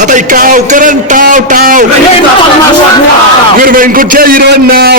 Hatay kaw karan taw taw. Gurbain kuchya yirwan naw.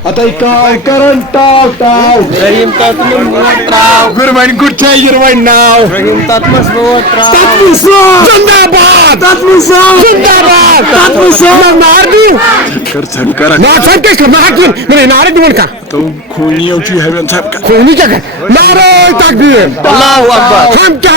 Hatay kaw karan taw taw. Rahim tatmas buat traw. Gurbain kuchya yirwan naw. Rahim tatmas buat traw. Tatmuso zindabad. Tatmuso zindabad. Tatmuso nardi. Kar na sakte samahat mere nare diwan ka. To khuni uchi heaven sab ka. Khuni ka nare takbir. Allahu akbar. Ham kya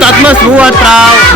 Tatmas buat traw.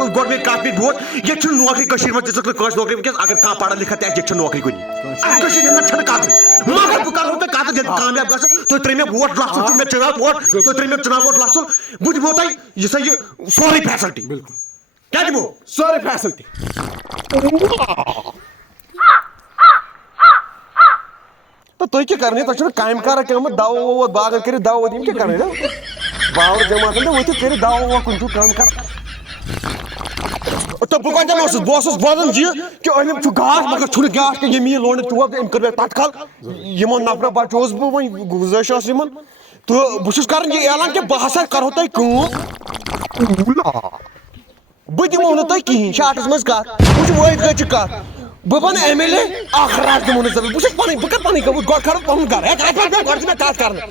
گۄڈٕنیُک کتھ پیٚیہِ برونٛٹھ ییٚتہِ چھُنہٕ نوکری کٔشیٖرِ منٛز دِژٕکھ نہٕ کٲنٛسہِ نوکری وٕنکیٚس اگر کانٛہہ پڑا لکھا تہِ آسہِ ییٚتہِ چھنہٕ نوکری کُنی کٔشیٖرِ ہٕنٛز چھنہٕ کتھٕے مگر بہٕ کرہو تۄہہِ کتھ ییٚلہِ کامیاب گژھِ تُہۍ ترٛٲیِو مےٚ ووٹ لژھُن چھُ مےٚ چناو ووٹ تُہۍ ترٛٲیِو مےٚ چناو ووٹ لژھُن بہٕ دِمو تۄہہِ یہِ سا یہِ سورُے فیسلٹی بالکل کیٛاہ دِمو سورُے فیسلٹی تو تُہۍ کیٛاہ کرنٲیِو تۄہہِ چھُنہٕ کامہِ کارا کیٚنٛہہ دوا ووا باغن کٔرِتھ دوا یِم کیٛاہ کرنٲیِو باور جماعتن تہٕ ؤتھِو کٔرِتھ دوا ووا کُنہِ چھُو کٲم کران تو بہٕ کتٮ۪ن اوسُس بہٕ اوسُس بوزان یہِ کہِ ألِم چھُ گاش مگر چھُنہٕ گاش کینٛہہ ییٚمہِ یہِ لونڈٕ چوب أمۍ کٔر مےٚ تتھ کھال یِمن نفرو بچووُس بہٕ وۄنۍ گُزٲرِش ٲس یِمن تہٕ بہٕ چھُس کران یہِ اعلان کہِ بہٕ ہسا کرہو تۄہہِ کٲم بہٕ دِمو نہٕ تۄہہِ کِہینۍ شاٹس منٛز کتھ وٕچھ وٲتۍ گٔے چھِ کتھ بہٕ بنہٕ ایم ایل اے اکھ راج دِمو نہٕ ضروٗر بہٕ چھُس پنٕنۍ بہٕ کرٕ پنٕنۍ کٲم گۄڈٕ کھارو پنُن گرٕ گۄڈٕ چھِ مےٚ کتھ کرنہٕ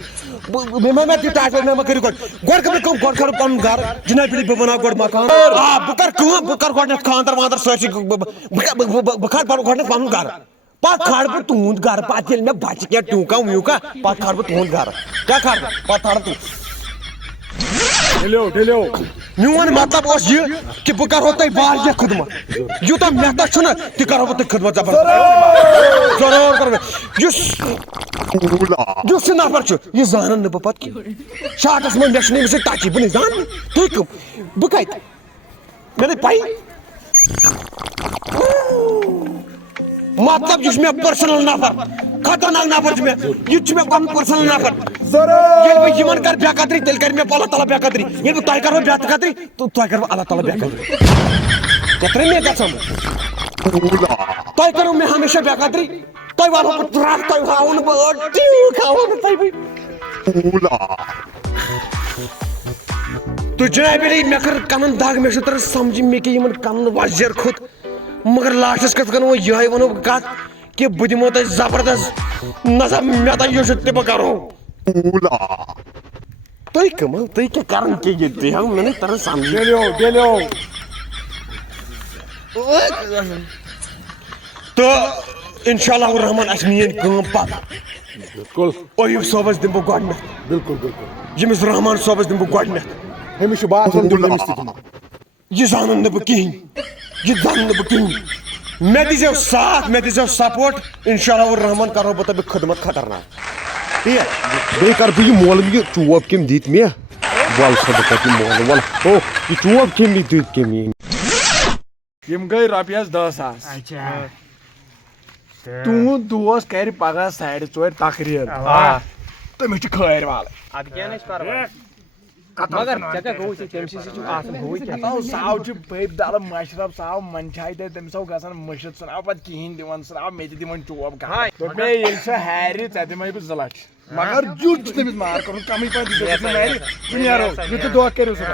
مےٚ تہِ ٹاٹ مےٚ ما کٔرِو گۄڈٕ کٔر مےٚ کٲم گۄڈٕ کھارو پنُن گرٕ جناب پلی بہٕ بناو گۄڈٕ مکان آ بہٕ کرٕ کٲم بہٕ کرٕ گۄڈنیتھ خانٛدر وانٛدر سٲرسٕے بہٕ کھارٕ گۄڈنیتھ پنُن گرٕ پتہٕ کھارٕ بہٕ تُہُنٛد گرٕ پتہٕ ییٚلہِ مےٚ بچہِ کینٛہہ ٹیوٗکا ویوٗکا پتہٕ کھارٕ بہٕ تُہُنٛد گرٕ کیٛاہ کھارٕ بہٕ پتہٕ کھارٕ میون مطلب اوس یہِ کہِ بہٕ کرہو تۄہہِ واریاہ خدمت یوٗتاہ محنت چھُنہ تہِ کرہو بہٕ تۄہہِ خدمت زبردست ضروٗر کرو یُس یہِ نفر چھُ یہِ زانن نہٕ بہٕ پتہٕ کینٛہہ شاٹس منٛز مےٚ چھُنہٕ أمِس سۭتۍ ٹچی بہٕ نہٕ زانن تُہۍ کٕم بہٕ کتہِ مےٚ نَے پَیی مطلب یہِ چھُ مےٚ پٔرسنل نفر خطرناک نفر چھُ مےٚ یہِ تہِ چھُ مےٚ پنُن پٔرسنل نفر ییٚلہِ بہٕ یِمن کرٕ بے قدری تیٚلہِ کرِ مےٚ اللہ تعالیٰ بے قدری ییٚلہِ بہٕ تۄہہِ کرو بے قدری تہٕ تۄہہِ کرو اللہ تعالیٰ بے قدری ژےٚ ترٛٲے مےٚ گژھان تۄہہِ کٔرِو مےٚ ہمیشہ بے قدری تۄہہِ والہو بہٕ ترٛٹھ تۄہہِ ہاوو نہٕ بہٕ ٹیٖک ہاوو نہٕ تۄہہِ بہٕ تہٕ جناب علی مےٚ کٔر کَنن دگ مےٚ چھُ تران سمجھ مےٚ کہِ یِمن کَنن وۄزجر کھوٚت مگر لاسٹس کتھ کرو وۄنۍ یِہے ونو بہٕ کتھ کہِ بہٕ دِمو تۄہہِ زبردست نظر مےٚ تۄہہِ یوٚژھُ تہِ بہٕ کرو تُہۍ کٕم تُہۍ کیٛاہ کران کیٛاہ ییٚتہِ تُہۍ مےٚ نہٕ تران سمجھ تہٕ انشاء اللہ الرحمان اسہِ میٲنۍ کٲم پتہٕ اویوٗب صٲبس دِمہٕ بہٕ گۄڈنیتھ ییٚمِس رحمان صٲبس دِمہٕ بہٕ گۄڈنیتھ أمِس چھُ باسان یہِ زانن نہٕ بہٕ کِہینۍ یہِ زانن نہٕ بہٕ کِہینۍ مےٚ دِزیو ساتھ مےٚ دِزیو سپورٹ انشاء اللہ الرحمان کرہو بہٕ تۄہہِ خدمت خطرناک بیٚیہِ کرٕ بہٕ یہِ مولوٗم یہِ چوب کٔمۍ دِتۍ مےٚ وَل سا بہٕ کَرٕ یہِ مولوٗم وَل ہو یہِ چوب کٔمۍ دِتۍ کٔمۍ یِم گٔے رۄپیس 10,000 تُہُنٛد دوس کرِ پگہہ 4:30 تقریٖر تٔمِس چھِ خٲرۍ والٕنۍ ساو چھُ بٔبۍ دلہٕ مشرف ساو منچاے تہِ تٔمِس آو گژھان مٔشِد سُہ ناو پتہٕ کِہینۍ دِوان سُہ ناو مےٚ تہِ دِوان چوب دوٚپ مےٚ ییٚلہِ سۄ ہارِ ژےٚ دِمے بہٕ 2 لچھ مگر جُت چھُ تٔمِس مار کوٚرمُت کمٕے پہن دِژ مےٚ مارِ بہٕ نیرو یہِ تہِ دۄہ کٔرِو سُہ